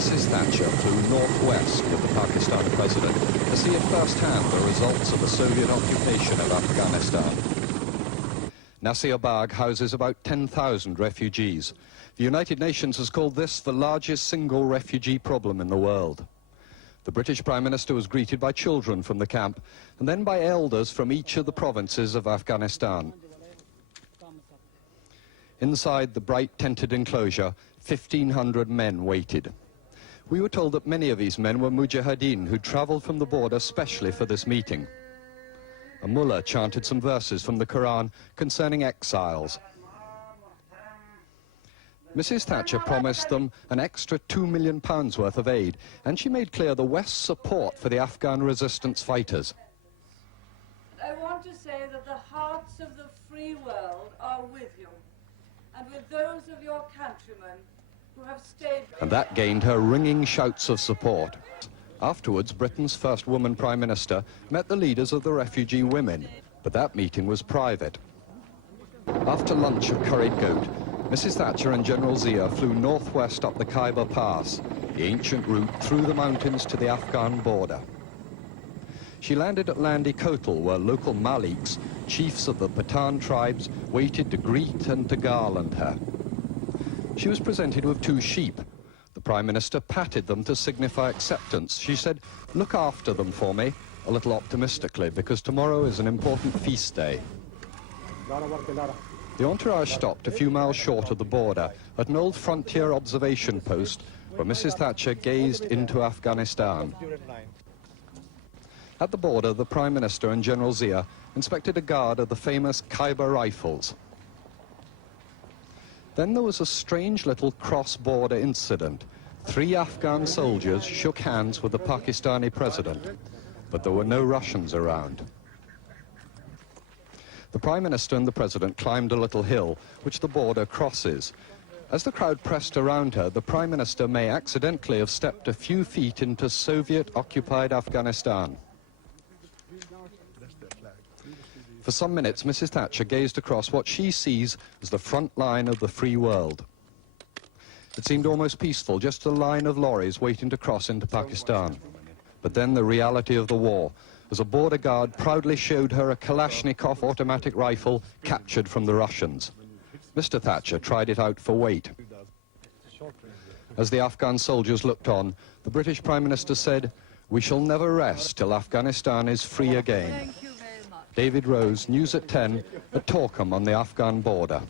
Mrs. Thatcher flew northwest with the Pakistan president to see at first hand the results of the Soviet occupation of Afghanistan. Nasir-Bagh houses about 10,000 refugees. The United Nations has called this the largest single refugee problem in the world. The British Prime Minister was greeted by children from the camp and then by elders from each of the provinces of Afghanistan. Inside the bright tented enclosure, 1,500 men waited. We were told that many of these men were mujahideen who travelled from the border specially for this meeting. A mullah chanted some verses from the Quran concerning exiles. Mrs. Thatcher promised them an extra £2 million worth of aid, and she made clear the West's support for the Afghan resistance fighters. I want to say that the hearts of the free world are with you, and with those of your countrymen who have stayed. And that gained her ringing shouts of support. Afterwards, Britain's first woman Prime Minister met the leaders of the refugee women, but that meeting was private. After lunch at Curried Goat, Mrs. Thatcher and General Zia flew northwest up the Khyber Pass, the ancient route through the mountains to the Afghan border. She landed at Landi Kotal, where local Maliks, chiefs of the Pathan tribes, waited to greet and to garland her. She was presented with 2 sheep. The Prime Minister patted them to signify acceptance. She said, "Look after them for me," a little optimistically, because tomorrow is an important feast day. The entourage stopped a few miles short of the border at an old frontier observation post where Mrs. Thatcher gazed into Afghanistan. At the border, the Prime Minister and General Zia inspected a guard of the famous Khyber rifles. Then there was a strange little cross-border incident. 3 Afghan soldiers shook hands with the Pakistani president, but there were no Russians around. The Prime Minister and the President climbed a little hill, which the border crosses. As the crowd pressed around her, the Prime Minister may accidentally have stepped a few feet into Soviet-occupied Afghanistan. For some minutes, Mrs. Thatcher gazed across what she sees as the front line of the free world. It seemed almost peaceful, just a line of lorries waiting to cross into Pakistan. But then the reality of the war, as a border guard proudly showed her a Kalashnikov automatic rifle captured from the Russians. Mr. Thatcher tried it out for weight. As the Afghan soldiers looked on, the British Prime Minister said, "We shall never rest till Afghanistan is free again." David Rose, News at 10, at Torkham on the Afghan border.